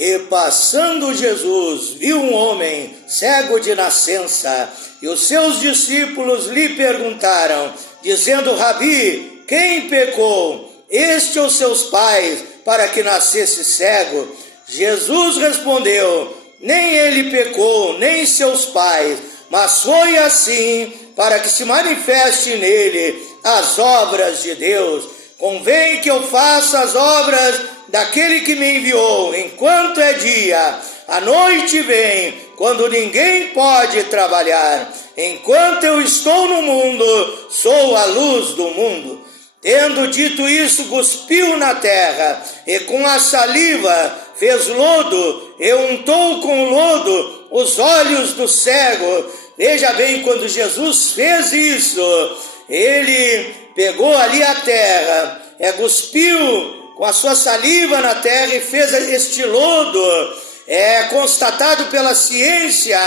E passando Jesus, viu um homem cego de nascença, e os seus discípulos lhe perguntaram, dizendo: Rabi, quem pecou, este ou seus pais, para que nascesse cego? Jesus respondeu: nem ele pecou, nem seus pais, mas foi assim para que se manifeste nele as obras de Deus. Convém que eu faça as obras daquele que me enviou, enquanto é dia. A noite vem, quando ninguém pode trabalhar. Enquanto eu estou no mundo, sou a luz do mundo. Tendo dito isso, cuspiu na terra, e com a saliva fez lodo, e untou com lodo os olhos do cego. Veja bem, quando Jesus fez isso, ele pegou ali a terra, cuspiu com a sua saliva na terra e fez este lodo. É constatado pela ciência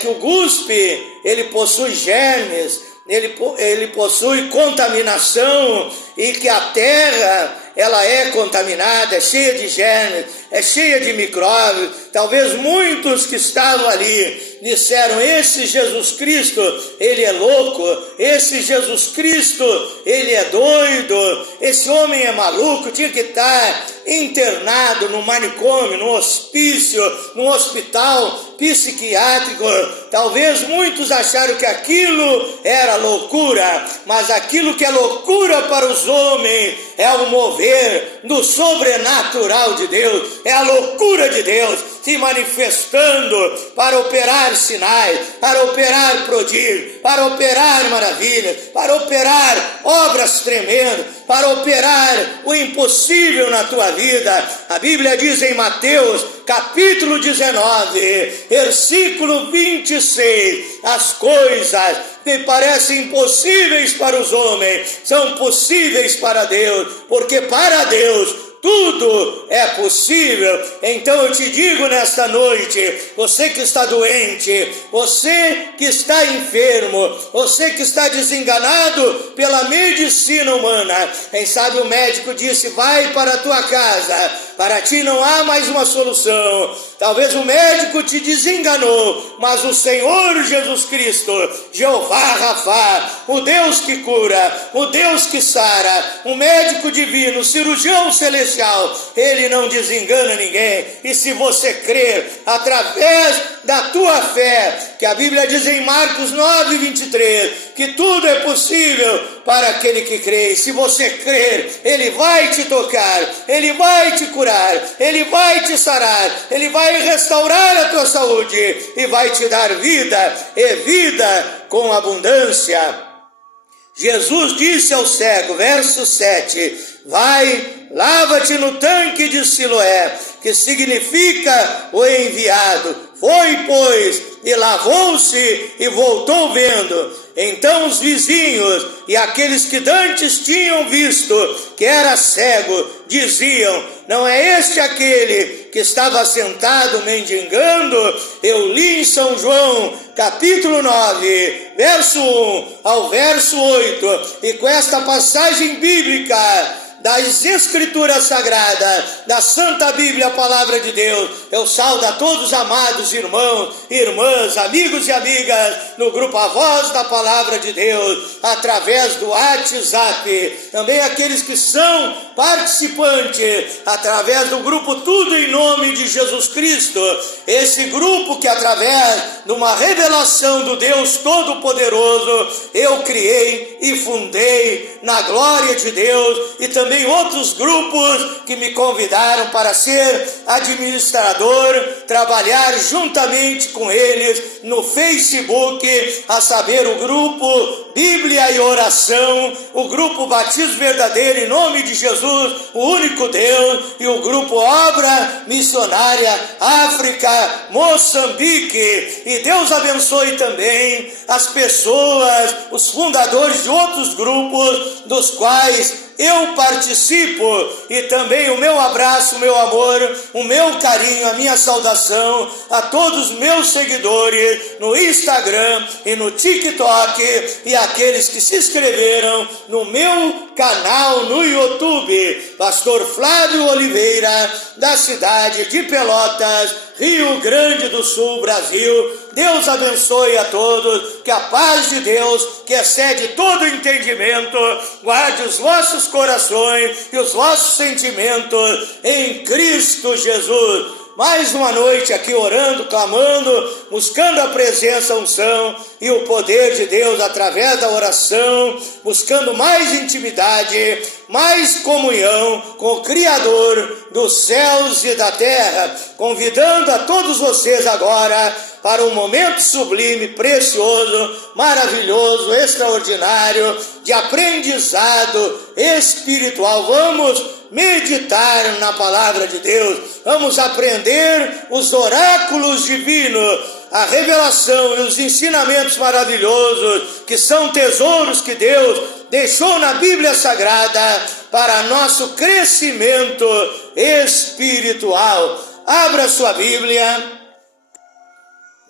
que o guspe, ele possui germes, ele possui contaminação, e que a terra, ela é contaminada, é cheia de germes, é cheia de micróbios. Talvez muitos que estavam ali disseram: esse Jesus Cristo, ele é louco, esse Jesus Cristo, ele é doido, esse homem é maluco, tinha que estar internado no manicômio, no hospício, no hospital psiquiátrico. Talvez muitos acharam que aquilo era loucura, mas aquilo que é loucura para os homens é o mover do sobrenatural de Deus, é a loucura de Deus se manifestando para operar sinais, para operar prodígios, para operar maravilhas, para operar obras tremendas, para operar o impossível na tua vida. A Bíblia diz em Mateus, capítulo 19, versículo 26, as coisas que parecem impossíveis para os homens são possíveis para Deus, porque para Deus tudo é possível. Então eu te digo nesta noite, você que está doente, você que está enfermo, você que está desenganado pela medicina humana, quem sabe o médico disse: vai para a tua casa, para ti não há mais uma solução. Talvez o médico te desenganou, mas o Senhor Jesus Cristo, Jeová Rafá, o Deus que cura, o Deus que sara, o médico divino, o cirurgião celestial, ele não desengana ninguém. E se você crer através da tua fé, que a Bíblia diz em Marcos 9, 23, que tudo é possível para aquele que crê. E se você crer, ele vai te tocar, ele vai te curar, ele vai te sarar, ele vai restaurar a tua saúde e vai te dar vida, e vida com abundância. Jesus disse ao cego, verso 7, vai, lava-te no tanque de Siloé, que significa o enviado. Foi, pois, e lavou-se e voltou vendo. Então os vizinhos e aqueles que dantes tinham visto que era cego, diziam: não é este aquele que estava sentado mendigando? Eu li em São João, capítulo 9, verso 1 ao verso 8, e com esta passagem bíblica das Escrituras Sagradas, da Santa Bíblia, a Palavra de Deus, eu saúdo a todos os amados irmãos, irmãs, amigos e amigas, no grupo A Voz da Palavra de Deus, através do WhatsApp, também aqueles que são participantes, através do grupo Tudo em Nome de Jesus Cristo, esse grupo que através de uma revelação do Deus Todo-Poderoso, eu criei e fundei na glória de Deus, e também outros grupos que me convidaram para ser administrador, trabalhar juntamente com eles no Facebook, a saber, o grupo Bíblia e Oração, o grupo Batismo Verdadeiro em Nome de Jesus, o único Deus, e o grupo Obra Missionária África, Moçambique. E Deus abençoe também as pessoas, os fundadores de outros grupos, dos quais eu participo, e também o meu abraço, o meu amor, o meu carinho, a minha saudação a todos os meus seguidores no Instagram e no TikTok e aqueles que se inscreveram no meu canal no YouTube, Pastor Flávio Oliveira, da cidade de Pelotas, Rio Grande do Sul, Brasil. Deus abençoe a todos, que a paz de Deus, que excede todo entendimento, guarde os vossos corações e os vossos sentimentos em Cristo Jesus. Mais uma noite aqui orando, clamando, buscando a presença, a unção e o poder de Deus através da oração, buscando mais intimidade, mais comunhão com o Criador dos céus e da terra, convidando a todos vocês agora para um momento sublime, precioso, maravilhoso, extraordinário, de aprendizado espiritual. Vamos meditar na palavra de Deus, vamos aprender os oráculos divinos, a revelação e os ensinamentos maravilhosos, que são tesouros que Deus deixou na Bíblia Sagrada para nosso crescimento espiritual. Abra sua Bíblia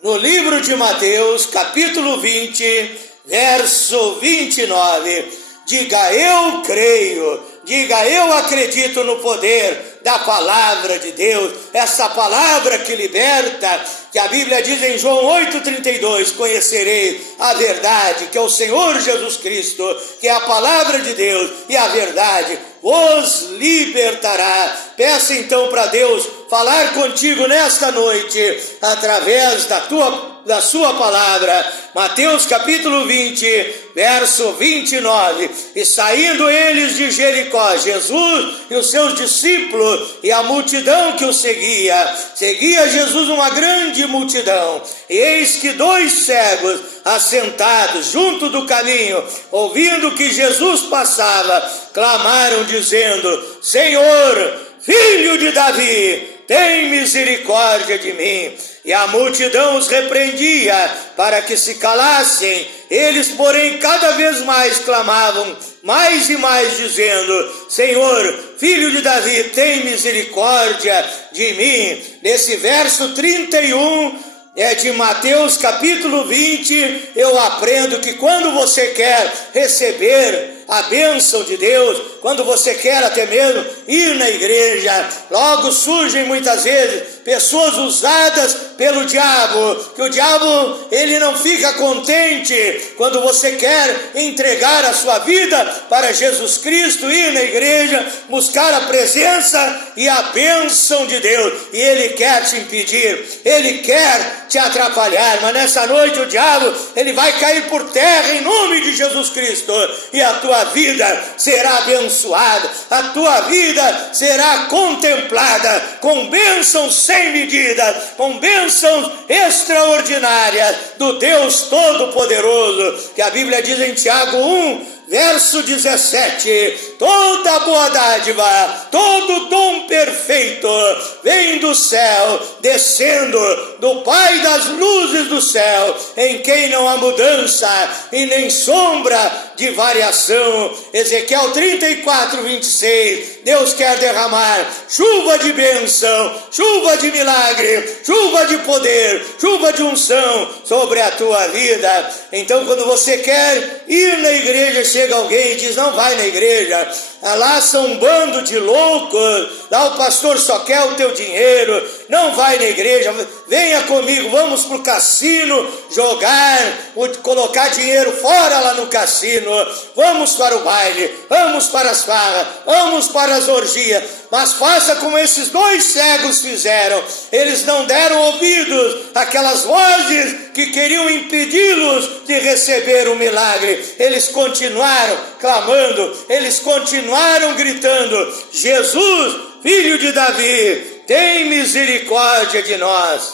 no livro de Mateus, capítulo 20, verso 29. Diga: eu creio, diga: eu acredito no poder da palavra de Deus, essa palavra que liberta, que a Bíblia diz em João 8,32, conhecerei a verdade, que é o Senhor Jesus Cristo, que é a palavra de Deus, e a verdade os libertará. Peça então para Deus falar contigo nesta noite, através da sua palavra. Mateus capítulo 20, verso 29. E saindo eles de Jericó, Jesus e os seus discípulos e a multidão que o seguia Jesus uma grande multidão. E eis que dois cegos assentados junto do caminho, ouvindo que Jesus passava, clamaram dizendo: Senhor, Filho de Davi, tem misericórdia de mim. E a multidão os repreendia para que se calassem. Eles, porém, cada vez mais clamavam, mais e mais, dizendo: Senhor, Filho de Davi, tem misericórdia de mim. Nesse verso 31 de Mateus capítulo 20, eu aprendo que quando você quer receber a bênção de Deus, quando você quer até mesmo ir na igreja, logo surgem muitas vezes pessoas usadas pelo diabo, que o diabo ele não fica contente quando você quer entregar a sua vida para Jesus Cristo, ir na igreja, buscar a presença e a bênção de Deus, e ele quer te impedir, ele quer te atrapalhar, mas nessa noite o diabo ele vai cair por terra em nome de Jesus Cristo, e a tua vida será abençoada, a tua vida será contemplada com bênçãos sem medida, com bênçãos extraordinárias do Deus Todo-Poderoso, que a Bíblia diz em Tiago 1, verso 17, toda boa dádiva, todo dom perfeito vem do céu, descendo do Pai das luzes do céu, em quem não há mudança e nem sombra de variação. Ezequiel 34, 26, Deus quer derramar chuva de bênção, chuva de milagre, chuva de poder, chuva de unção sobre a tua vida. Então, quando você quer ir na igreja, chega alguém e diz: não vai na igreja, lá são um bando de loucos, lá o pastor só quer o teu dinheiro, não vai na igreja, venha comigo, vamos para o cassino jogar, colocar dinheiro fora lá no cassino, vamos para o baile, vamos para as farras, vamos para as orgias. Mas faça como esses dois cegos fizeram, eles não deram ouvidos àquelas vozes que queriam impedi-los de receber o milagre. Eles continuaram clamando, eles continuaram gritando: Jesus, Filho de Davi, tem misericórdia de nós.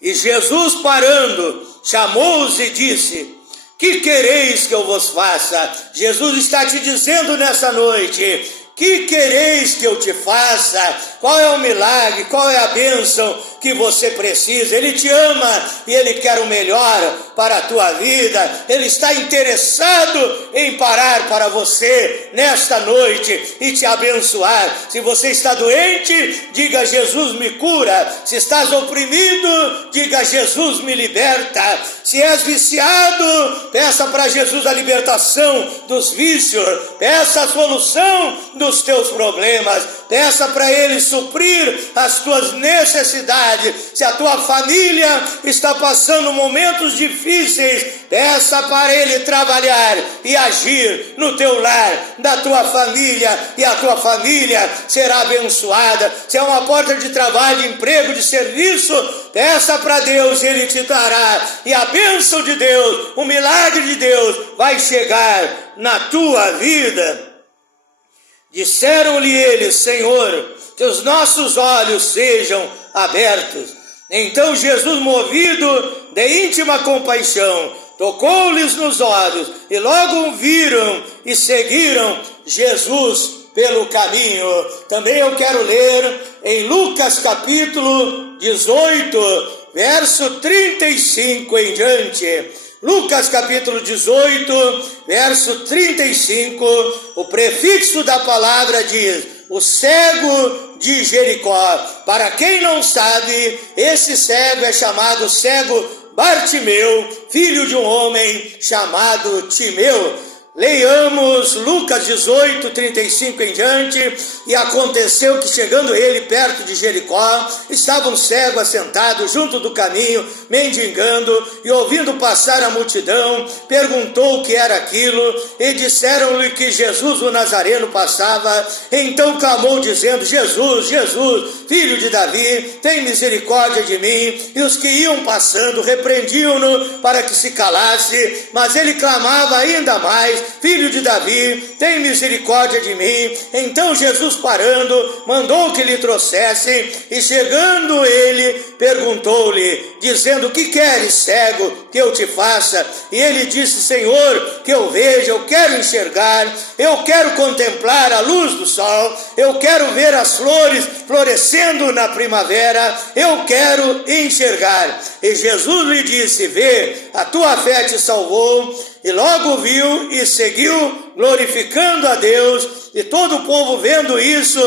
E Jesus, parando, chamou-os e disse: que quereis que eu vos faça? Jesus está te dizendo nessa noite: que quereis que eu te faça? Qual é o milagre? Qual é a bênção que você precisa. Ele te ama e Ele quer o melhor para a tua vida. Ele está interessado em parar para você nesta noite e te abençoar. Se você está doente, diga: Jesus me cura. Se estás oprimido, diga: Jesus me liberta. Se és viciado, peça para Jesus a libertação dos vícios, peça a solução dos teus problemas, peça para Ele suprir as tuas necessidades. Se a tua família está passando momentos difíceis, peça para Ele trabalhar e agir no teu lar, da tua família, e a tua família será abençoada. Se é uma porta de trabalho, de emprego, de serviço, peça para Deus, Ele te dará, e a bênção de Deus, o milagre de Deus vai chegar na tua vida. Disseram-lhe eles: Senhor, que os nossos olhos sejam abertos. Então Jesus, movido de íntima compaixão, tocou-lhes nos olhos, e logo o viram e seguiram Jesus pelo caminho. Também eu quero ler em Lucas capítulo 18, verso 35 em diante. Lucas capítulo 18, verso 35, o prefixo da palavra diz: o cego de Jericó. Para quem não sabe, esse cego é chamado cego Bartimeu, filho de um homem chamado Timeu. Leiamos Lucas 18, 35 em diante. E aconteceu que, chegando ele perto de Jericó, estava um cego assentado junto do caminho, mendigando, e ouvindo passar a multidão, perguntou o que era aquilo, e disseram-lhe que Jesus o Nazareno passava. Então clamou dizendo: Jesus, Jesus, filho de Davi, tem misericórdia de mim. E os que iam passando repreendiam-no para que se calasse, mas ele clamava ainda mais: Filho de Davi, tem misericórdia de mim. Então Jesus, parando, mandou que lhe trouxessem, e chegando ele, perguntou-lhe, dizendo: que queres, cego, que eu te faça? E ele disse: Senhor, que eu veja, eu quero enxergar, eu quero contemplar a luz do sol, eu quero ver as flores florescendo na primavera, eu quero enxergar. E Jesus lhe disse: vê, a tua fé te salvou. E logo viu e seguiu, glorificando a Deus. E todo o povo, vendo isso,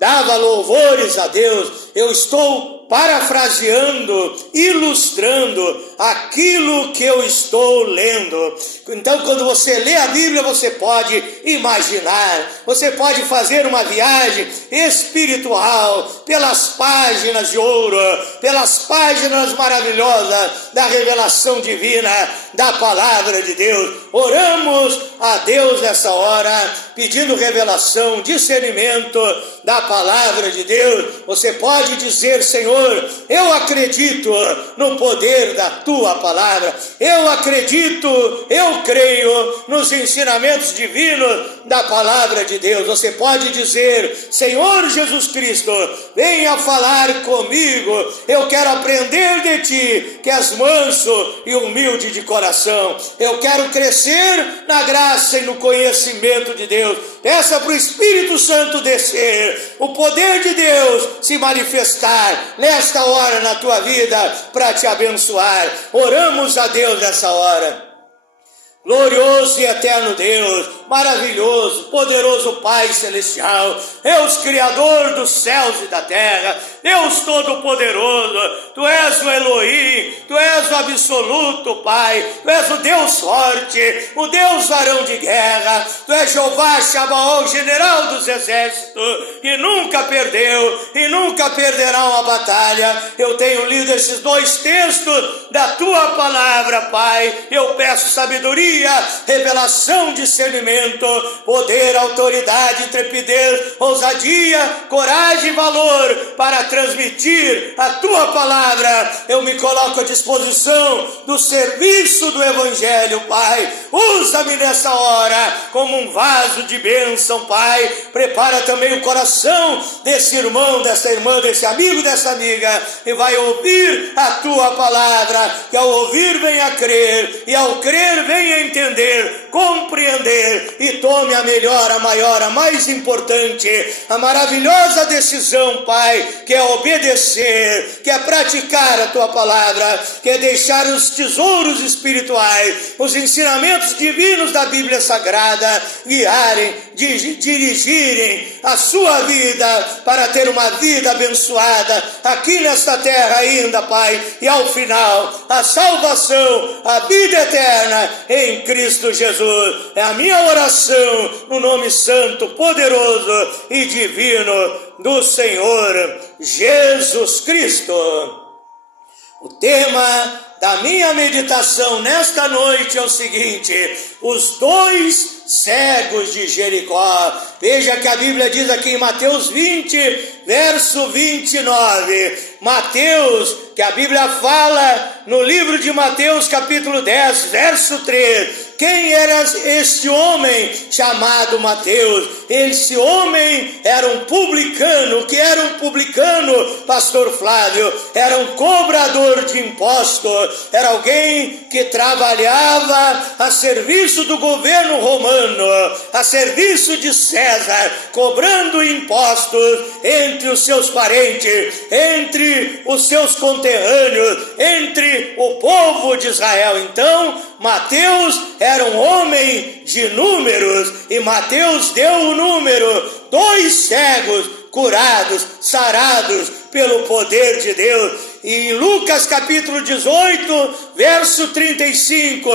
dava louvores a Deus. Eu estou parafraseando, ilustrando aquilo que eu estou lendo. Então, quando você lê a Bíblia, você pode imaginar, você pode fazer uma viagem espiritual pelas páginas de ouro, pelas páginas maravilhosas da revelação divina da palavra de Deus. Oramos a Deus nessa hora, pedindo revelação, discernimento da palavra de Deus. Você pode dizer: Senhor, eu acredito no poder da tua palavra, eu acredito, eu creio nos ensinamentos divinos da palavra de Deus. Você pode dizer: Senhor Jesus Cristo, venha falar comigo, eu quero aprender de ti, que és manso e humilde de coração. Eu quero crescer na graça e no conhecimento de Deus. Peça para o Espírito Santo descer, o poder de Deus se manifestar nesta hora na tua vida para te abençoar. Oramos a Deus nessa hora. Glorioso e eterno Deus, maravilhoso, poderoso Pai Celestial, Deus Criador dos céus e da terra, Deus Todo-Poderoso, Tu és o Elohim, Tu és o absoluto Pai, Tu és o Deus forte, o Deus varão de guerra, Tu és Jeová Shabaoth, general dos exércitos, que nunca perdeu e nunca perderá uma batalha. Eu tenho lido esses dois textos da Tua palavra, Pai, eu peço sabedoria, revelação, discernimento, poder, autoridade, intrepidez, ousadia, coragem e valor para transmitir a tua palavra. Eu me coloco à disposição do serviço do Evangelho, Pai. Usa-me nessa hora como um vaso de bênção, Pai. Prepara também o coração desse irmão, dessa irmã, desse amigo, dessa amiga, e vai ouvir a tua palavra, que ao ouvir venha a crer, e ao crer venha entender, compreender e tome a melhor, a maior, a mais importante, a maravilhosa decisão, Pai, que é obedecer, que é praticar a Tua palavra, que é deixar os tesouros espirituais, os ensinamentos divinos da Bíblia Sagrada guiarem, dirigirem a sua vida para ter uma vida abençoada aqui nesta terra ainda, Pai, e ao final a salvação, a vida eterna em Cristo Jesus. É a minha oração no nome santo, poderoso e divino do Senhor Jesus Cristo. O tema da minha meditação nesta noite é o seguinte: os dois cegos de Jericó. Veja que a Bíblia diz aqui em Mateus 20, verso 29. Mateus, que a Bíblia fala no livro de Mateus, capítulo 10, verso 3. Quem era este homem chamado Mateus? Esse homem era um publicano. O que era um publicano, pastor Flávio? Era um cobrador de impostos. Era alguém que trabalhava a serviço do governo romano, a serviço de César, cobrando impostos entre os seus parentes, entre os seus conterrâneos, entre o povo de Israel. Então, Mateus era um homem de números, e Mateus deu o número: 2 cegos curados, sarados pelo poder de Deus. E em Lucas capítulo 18, verso 35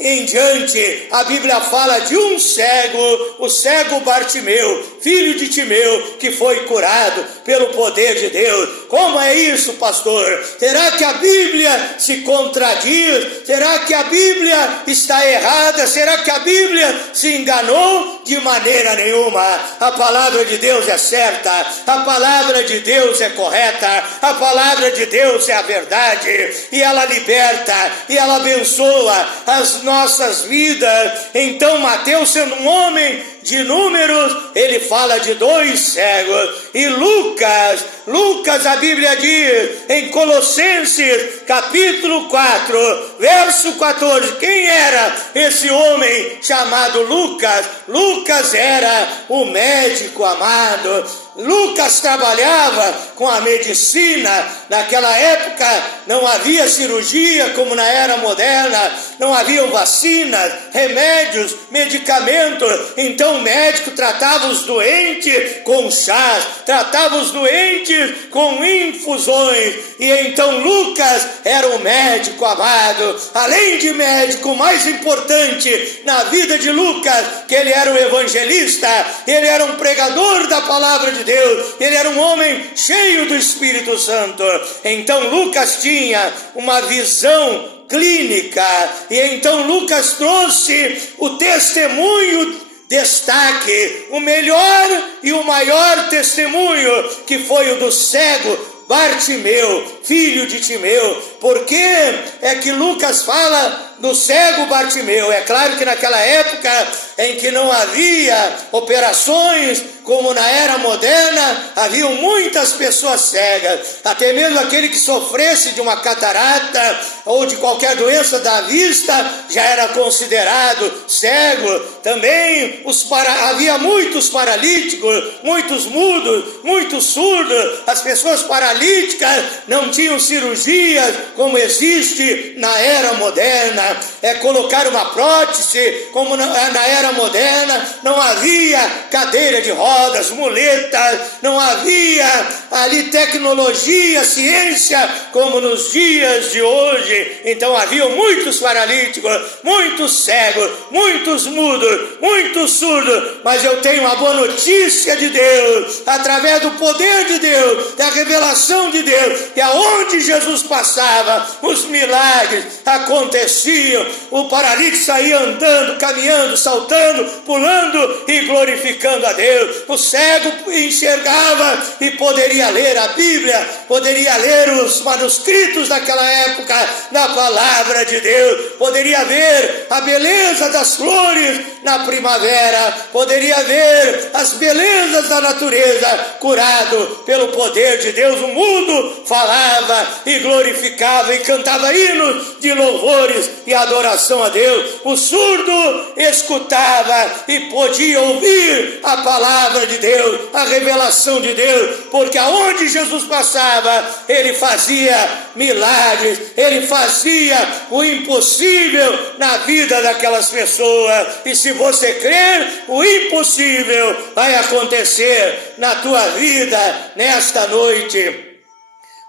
em diante, a Bíblia fala de um cego, o cego Bartimeu, filho de Timeu, que foi curado pelo poder de Deus. Como é isso, pastor? Será que a Bíblia se contradiz? Será que a Bíblia está errada? Será que a Bíblia se enganou? De maneira nenhuma. A palavra de Deus é certa, a palavra de Deus é correta, a palavra de Deus é a verdade, e ela liberta, e ela abençoa as nossas vidas. Então Mateus, sendo um homem de números, ele fala de 2 cegos. E Lucas, a Bíblia diz em Colossenses capítulo 4, verso 14, quem era esse homem chamado Lucas? Lucas era o médico amado. Lucas trabalhava com a medicina. Naquela época não havia cirurgia como na era moderna, não haviam vacinas, remédios, medicamentos. Então o médico tratava os doentes com chás, tratava os doentes com infusões. E então Lucas era o médico amado. Além de médico, o mais importante na vida de Lucas, que ele era um evangelista, ele era um pregador da palavra de Deus, ele era um homem cheio do Espírito Santo. Então Lucas tinha uma visão clínica, e então Lucas trouxe o testemunho, destaque, o melhor e o maior testemunho, que foi o do cego Bartimeu, filho de Timeu. Por que é que Lucas fala do cego Bartimeu? É claro que naquela época em que não havia operações como na era moderna, haviam muitas pessoas cegas. Até mesmo aquele que sofresse de uma catarata ou de qualquer doença da vista já era considerado cego. Também havia muitos paralíticos, muitos mudos, muitos surdos. As pessoas paralíticas não tinham cirurgias como existe na era moderna. É colocar uma prótese como na era moderna. Não havia cadeira de rodas, muletas, não havia ali tecnologia, ciência como nos dias de hoje. Então haviam muitos paralíticos, muitos cegos, muitos mudos, muitos surdos. Mas eu tenho uma boa notícia de Deus, através do poder de Deus, da revelação de Deus, que aonde Jesus passava, os milagres aconteciam. O paralítico saía andando, caminhando, saltando, pulando e glorificando a Deus. O cego enxergava e poderia ler a Bíblia, poderia ler os manuscritos daquela época na palavra de Deus, poderia ver a beleza das flores na primavera, poderia ver as belezas da natureza, curado pelo poder de Deus. O mundo falava adorava e glorificava e cantava hinos de louvores e adoração a Deus. O surdo escutava e podia ouvir a palavra de Deus, a revelação de Deus, porque aonde Jesus passava, ele fazia milagres, ele fazia o impossível na vida daquelas pessoas. E se você crer, o impossível vai acontecer na tua vida nesta noite.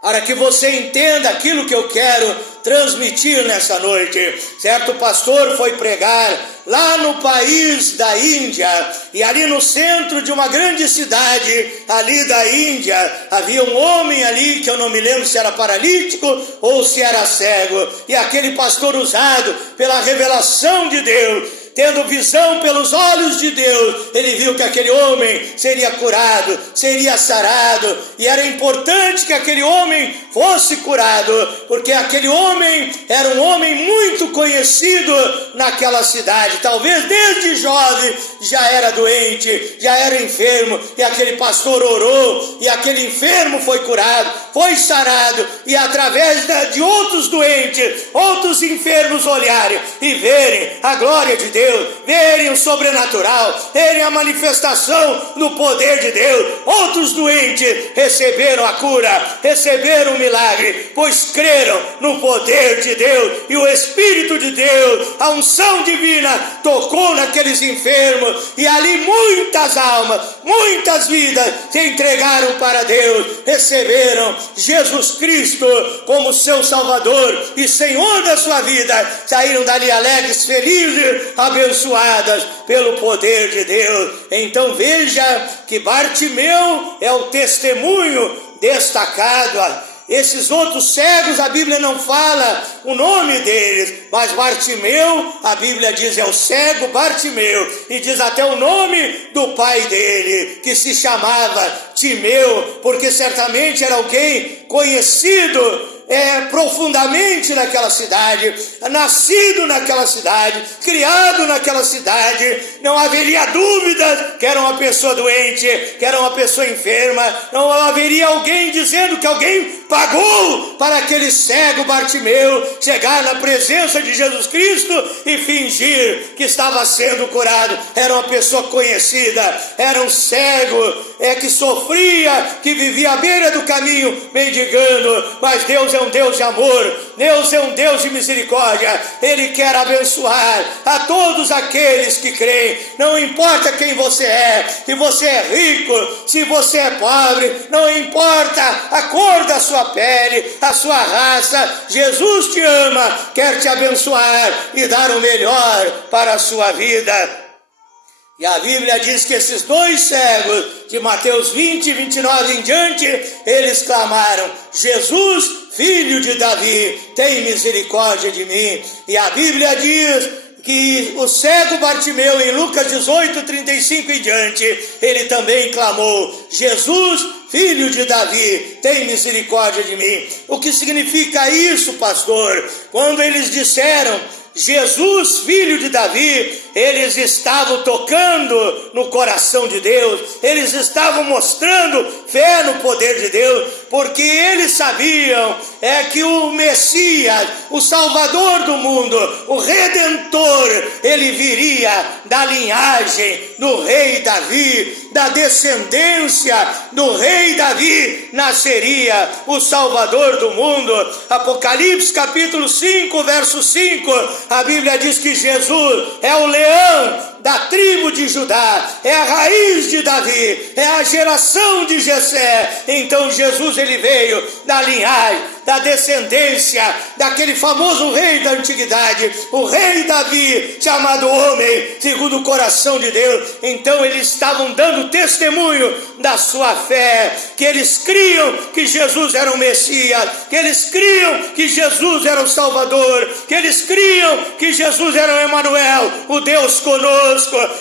Para que você entenda aquilo que eu quero transmitir nessa noite. Certo pastor foi pregar lá no país da Índia, e ali no centro de uma grande cidade ali da Índia, havia um homem ali que eu não me lembro se era paralítico ou se era cego, e aquele pastor, usado pela revelação de Deus, tendo visão pelos olhos de Deus, ele viu que aquele homem seria curado, seria sarado, e era importante que aquele homem fosse curado, porque aquele homem era um homem muito conhecido naquela cidade. Talvez desde jovem já era doente, já era enfermo, e aquele pastor orou, e aquele enfermo foi curado, foi sarado, e através de outros doentes, outros enfermos olharem e verem a glória de Deus, verem o sobrenatural, verem a manifestação no poder de Deus, outros doentes receberam a cura, receberam o milagre, pois creram no poder de Deus, e o Espírito de Deus, a unção divina tocou naqueles enfermos, e ali muitas almas, muitas vidas se entregaram para Deus, receberam Jesus Cristo como seu Salvador e Senhor da sua vida, saíram dali alegres, felizes, abençoadas pelo poder de Deus. Então veja que Bartimeu é o testemunho destacado. Esses outros cegos, a Bíblia não fala o nome deles, mas Bartimeu, a Bíblia diz, é o cego Bartimeu, e diz até o nome do pai dele, que se chamava Timeu, porque certamente era alguém conhecido profundamente naquela cidade, nascido naquela cidade, criado naquela cidade. Não haveria dúvidas que era uma pessoa doente, que era uma pessoa enferma. Não haveria alguém dizendo que alguém pagou para aquele cego Bartimeu chegar na presença de Jesus Cristo e fingir que estava sendo curado. Era uma pessoa conhecida, era um cego que sofria, que vivia à beira do caminho mendigando, mas Deus é um Deus de amor, Deus é um Deus de misericórdia. Ele quer abençoar a todos aqueles que creem. Não importa quem você é, se você é rico, se você é pobre, não importa a cor da sua pele, a sua raça, Jesus te ama, quer te abençoar e dar o melhor para a sua vida. E a Bíblia diz que esses dois cegos, de Mateus 20, 29 em diante, eles clamaram: Jesus, filho de Davi, tem misericórdia de mim. E a Bíblia diz que o cego Bartimeu, em Lucas 18, 35 em diante, ele também clamou: Jesus, filho de Davi, tem misericórdia de mim. O que significa isso, pastor? Quando eles disseram Jesus, filho de Davi, eles estavam tocando no coração de Deus, eles estavam mostrando fé no poder de Deus, porque eles sabiam que o Messias, o Salvador do mundo, o Redentor, ele viria da linhagem do rei Davi, da descendência do rei Davi, nasceria o Salvador do mundo. Apocalipse capítulo 5, verso 5, a Bíblia diz que Jesus é o leão da tribo de Judá, é a raiz de Davi, é a geração de Jessé. Então Jesus, ele veio da linhagem, da descendência daquele famoso rei da antiguidade, o rei Davi, chamado homem segundo o coração de Deus. Então eles estavam dando testemunho da sua fé, que eles criam que Jesus era o Messias, que eles criam que Jesus era o Salvador, que eles criam que Jesus era o Emanuel, o Deus conosco.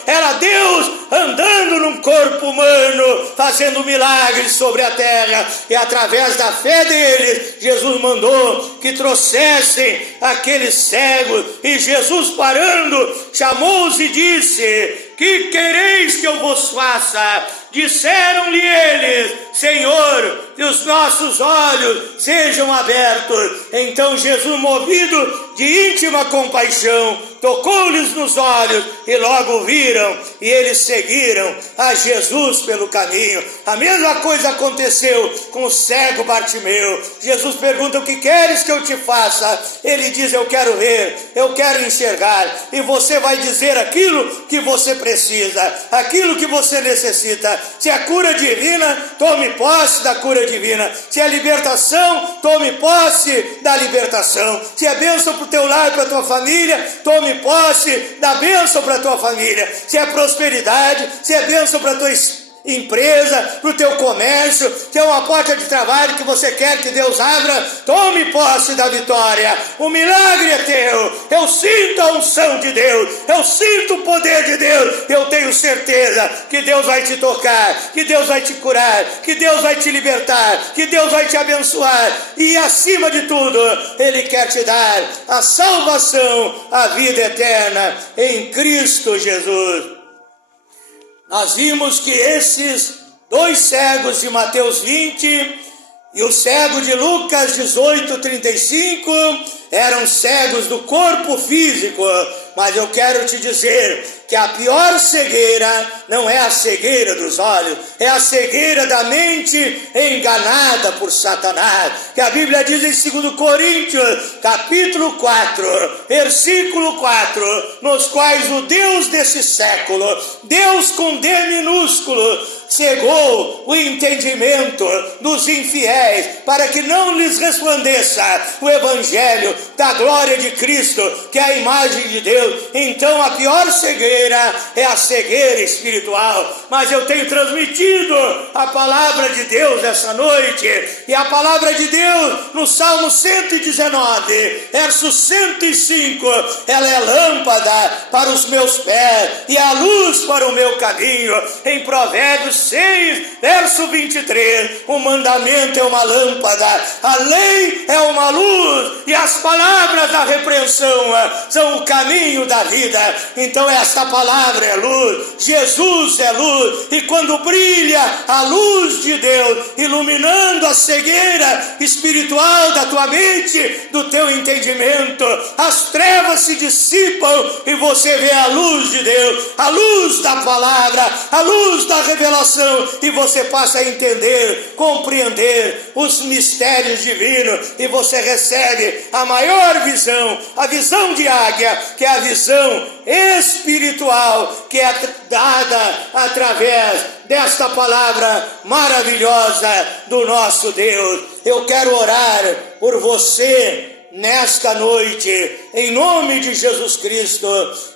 Era Deus andando num corpo humano, fazendo milagres sobre a terra, e através da fé deles, Jesus mandou que trouxessem aqueles cegos, e Jesus, parando, chamou-os e disse: que quereis que eu vos faça? Disseram-lhe eles: Senhor, que os nossos olhos sejam abertos. Então Jesus, movido de íntima compaixão, tocou-lhes nos olhos e logo viram, e eles seguiram a Jesus pelo caminho. A mesma coisa aconteceu com o cego Bartimeu. Jesus pergunta: o que queres que eu te faça? Ele diz: eu quero ver, eu quero enxergar. E você vai dizer aquilo que você precisa, aquilo que você necessita. Se é cura divina, tome posse da cura divina. Se é libertação, tome posse da libertação. Se é bênção para o teu lar, para a tua família, tome posse da bênção para a tua família. Se é prosperidade, se é bênção para a tua empresa, para o teu comércio, se é uma porta de trabalho que você quer que Deus abra, tome posse da vitória. O milagre é teu. Eu sinto a unção de Deus, eu sinto o poder de Deus. Eu tenho certeza que Deus vai te tocar, que Deus vai te curar, que Deus vai te libertar, que Deus vai te abençoar. E acima de tudo, Ele quer te dar a salvação, a vida eterna em Cristo Jesus. Nós vimos que esses dois cegos de Mateus 20 e o cego de Lucas 18:35 eram cegos do corpo físico, mas eu quero te dizer que a pior cegueira não é a cegueira dos olhos, é a cegueira da mente enganada por Satanás, que a Bíblia diz em 2 Coríntios, capítulo 4, versículo 4, nos quais o Deus desse século, Deus com D minúsculo, cegou o entendimento dos infiéis, para que não lhes resplandeça o evangelho da glória de Cristo, que é a imagem de Deus. Então a pior cegueira é a cegueira espiritual. Mas eu tenho transmitido a palavra de Deus essa noite, e a palavra de Deus no Salmo 119, verso 105, ela é lâmpada para os meus pés e a luz para o meu caminho. Em Provérbios 6, verso 23, o mandamento é uma lâmpada, a lei é uma luz, e as palavras da repreensão são o caminho da vida. Então esta palavra é luz, Jesus é luz, e quando brilha a luz de Deus, iluminando a cegueira espiritual da tua mente, do teu entendimento, as trevas se dissipam e você vê a luz de Deus, a luz da palavra, a luz da revelação, e você passa a entender, compreender os mistérios divinos, e você recebe a maior visão, a visão de águia, que é a visão espiritual, que é dada através desta palavra maravilhosa do nosso Deus. Eu quero orar por você nesta noite, em nome de Jesus Cristo.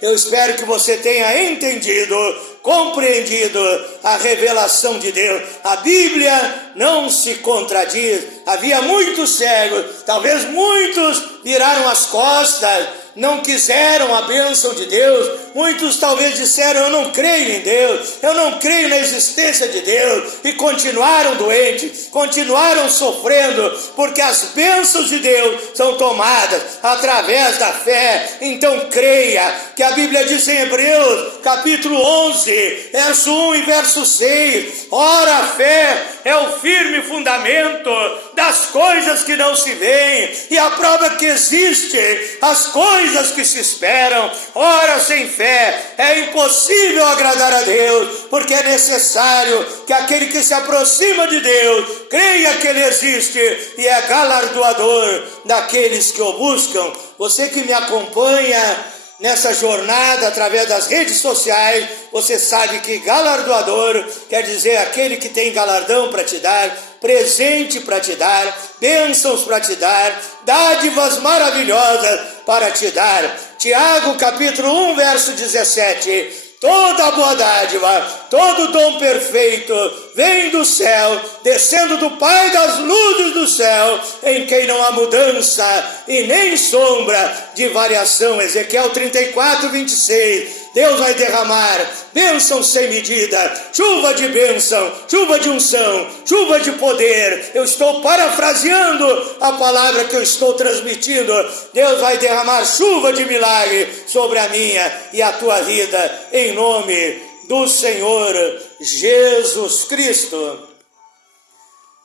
Eu espero que você tenha entendido, compreendido a revelação de Deus. A Bíblia não se contradiz. Havia muitos cegos, talvez muitos viraram as costas, não quiseram a bênção de Deus. Muitos talvez disseram: eu não creio em Deus, eu não creio na existência de Deus, e continuaram doentes, continuaram sofrendo, porque as bênçãos de Deus são tomadas através da fé. Então creia, que a Bíblia diz em Hebreus capítulo 11, verso 1 e verso 6, ora a fé é o firme fundamento das coisas que não se veem, e a prova que existe as coisas que se esperam. Ora, sem fé é impossível agradar a Deus, porque é necessário que aquele que se aproxima de Deus creia que Ele existe e é galardoador daqueles que o buscam. Você que me acompanha nessa jornada através das redes sociais, você sabe que galardoador quer dizer aquele que tem galardão para te dar, presente para te dar, bênçãos para te dar, dádivas maravilhosas para te dar. Tiago capítulo 1, verso 17, toda boa dádiva, todo dom perfeito vem do céu, descendo do Pai das luzes do céu, em quem não há mudança e nem sombra de variação. Ezequiel 34, 26. Deus vai derramar bênção sem medida, chuva de bênção, chuva de unção, chuva de poder. Eu estou parafraseando a palavra que eu estou transmitindo. Deus vai derramar chuva de milagre sobre a minha e a tua vida, em nome do Senhor Jesus Cristo.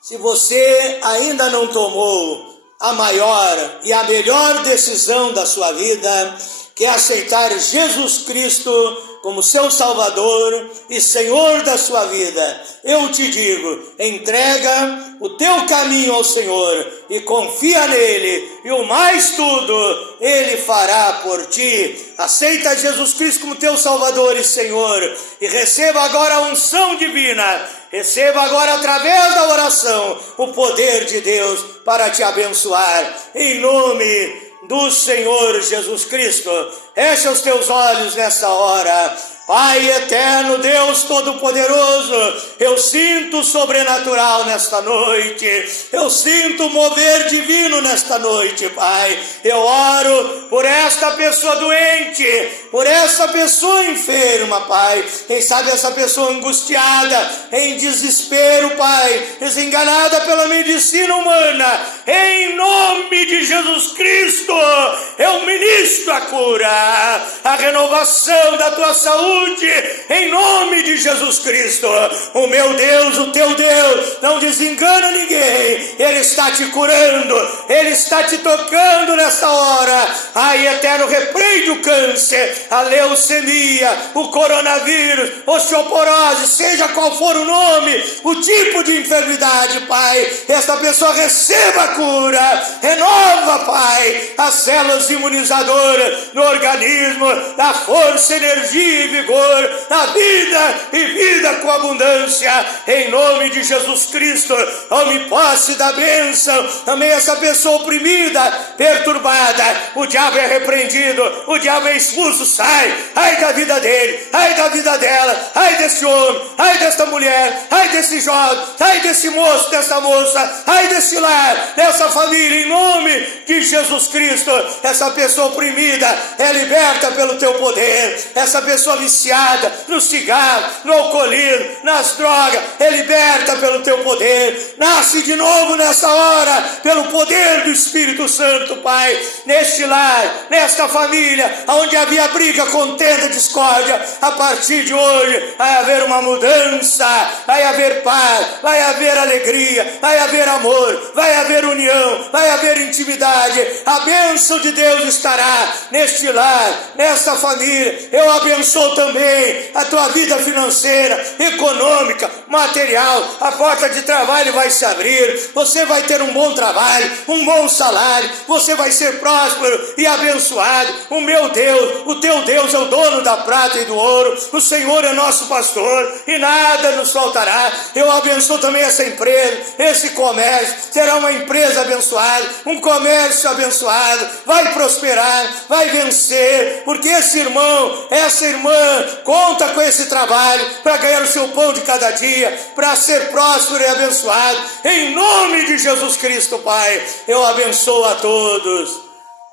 Se você ainda não tomou a maior e a melhor decisão da sua vida, que é aceitar Jesus Cristo como seu Salvador e Senhor da sua vida, eu te digo, entrega o teu caminho ao Senhor e confia nele, e o mais tudo ele fará por ti. Aceita Jesus Cristo como teu Salvador e Senhor e receba agora a unção divina. Receba agora, através da oração, o poder de Deus para te abençoar, em nome do Senhor Jesus Cristo. Fecha os teus olhos nessa hora. Pai eterno, Deus Todo-Poderoso, eu sinto o sobrenatural nesta noite, eu sinto o mover divino nesta noite, Pai. Eu oro por esta pessoa doente, por essa pessoa enferma, Pai. Quem sabe essa pessoa angustiada, em desespero, Pai, desenganada pela medicina humana. Em nome de Jesus Cristo, eu ministro a cura, a renovação da tua saúde, em nome de Jesus Cristo. O meu Deus, o teu Deus, não desengana ninguém. Ele está te curando, Ele está te tocando nesta hora. Ai, eterno, repreende o câncer, a leucemia, o coronavírus, osteoporose, seja qual for o nome, o tipo de enfermidade, Pai. Esta pessoa receba a cura, renova, Pai, as células imunizadoras no organismo, dá força, energia e vigor, na vida e vida com abundância, em nome de Jesus Cristo. Tome posse da bênção. Também essa pessoa oprimida, perturbada, o diabo é repreendido, o diabo é expulso, sai, ai da vida dele, ai da vida dela, ai desse homem, ai desta mulher, ai desse jovem, ai desse moço, dessa moça, ai desse lar, dessa família, em nome de Jesus Cristo. Essa pessoa oprimida é liberta pelo teu poder. Essa pessoa viciada no cigarro, no alcoolismo, nas drogas, é liberta pelo teu poder. Nasce de novo nessa hora pelo poder do Espírito Santo, Pai. Neste lar, nesta família, onde havia briga, contenda, discórdia, a partir de hoje vai haver uma mudança, vai haver paz, vai haver alegria, vai haver amor, vai haver união, vai haver intimidade. A bênção de Deus estará neste lar, nesta família. Eu abençoo também a tua vida financeira, econômica, material. A porta de trabalho vai se abrir, você vai ter um bom trabalho, um bom salário, você vai ser próspero e abençoado. O meu Deus, o teu Deus é o dono da prata e do ouro, o Senhor é nosso pastor e nada nos faltará. Eu abençoo também essa empresa, esse comércio, será uma empresa abençoada, um comércio abençoado, vai prosperar, vai vencer, porque esse irmão, essa irmã conta com esse trabalho para ganhar o seu pão de cada dia, para ser próspero e abençoado, em nome de Jesus Cristo, Pai. Eu abençoo a todos,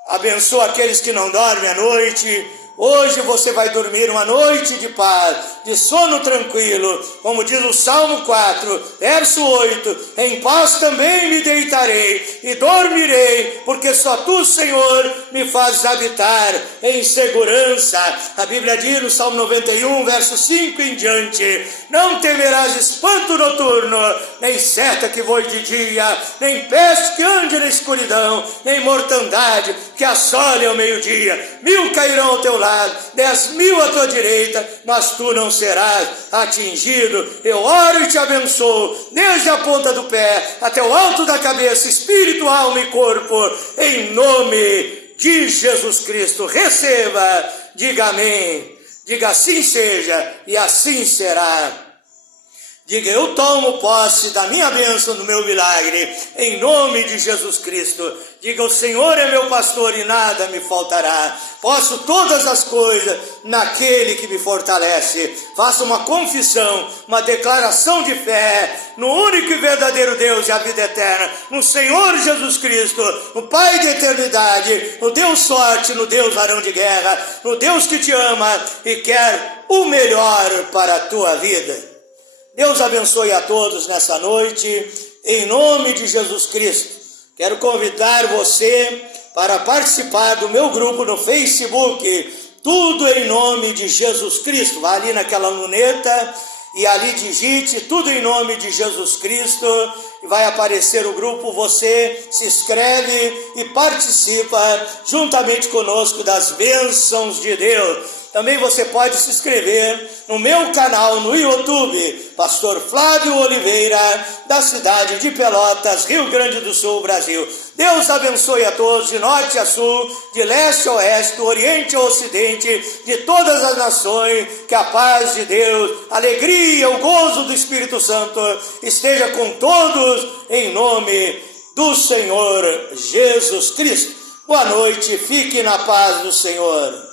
abençoo aqueles que não dormem à noite. Hoje você vai dormir uma noite de paz, de sono tranquilo, como diz o Salmo 4, verso 8, em paz também me deitarei e dormirei, porque só tu, Senhor, me fazes habitar em segurança. A Bíblia diz no Salmo 91, verso 5 em diante, não temerás espanto noturno, nem seta que voe de dia, nem peste que ande na escuridão, nem mortandade que assole ao meio-dia. 1000 cairão ao teu lado, 10.000 à tua direita, mas tu não serás atingido. Eu oro e te abençoo, desde a ponta do pé até o alto da cabeça, espírito, alma e corpo, em nome de Jesus Cristo. Receba, diga amém, diga assim seja e assim será. Diga: eu tomo posse da minha bênção, do meu milagre, em nome de Jesus Cristo. Diga: o Senhor é meu pastor e nada me faltará. Posso todas as coisas naquele que me fortalece. Faça uma confissão, uma declaração de fé no único e verdadeiro Deus e a vida eterna, no Senhor Jesus Cristo, no Pai de eternidade, no Deus forte, no Deus varão de guerra, no Deus que te ama e quer o melhor para a tua vida. Deus abençoe a todos nessa noite, em nome de Jesus Cristo. Quero convidar você para participar do meu grupo no Facebook, Tudo em Nome de Jesus Cristo. Vá ali naquela luneta e ali digite Tudo em Nome de Jesus Cristo e vai aparecer o grupo. Você se inscreve e participa juntamente conosco das bênçãos de Deus. Também você pode se inscrever no meu canal no YouTube, Pastor Flávio Oliveira, da cidade de Pelotas, Rio Grande do Sul, Brasil. Deus abençoe a todos, de norte a sul, de leste a oeste, do oriente ao ocidente, de todas as nações. Que a paz de Deus, a alegria, o gozo do Espírito Santo esteja com todos, em nome do Senhor Jesus Cristo. Boa noite, fique na paz do Senhor.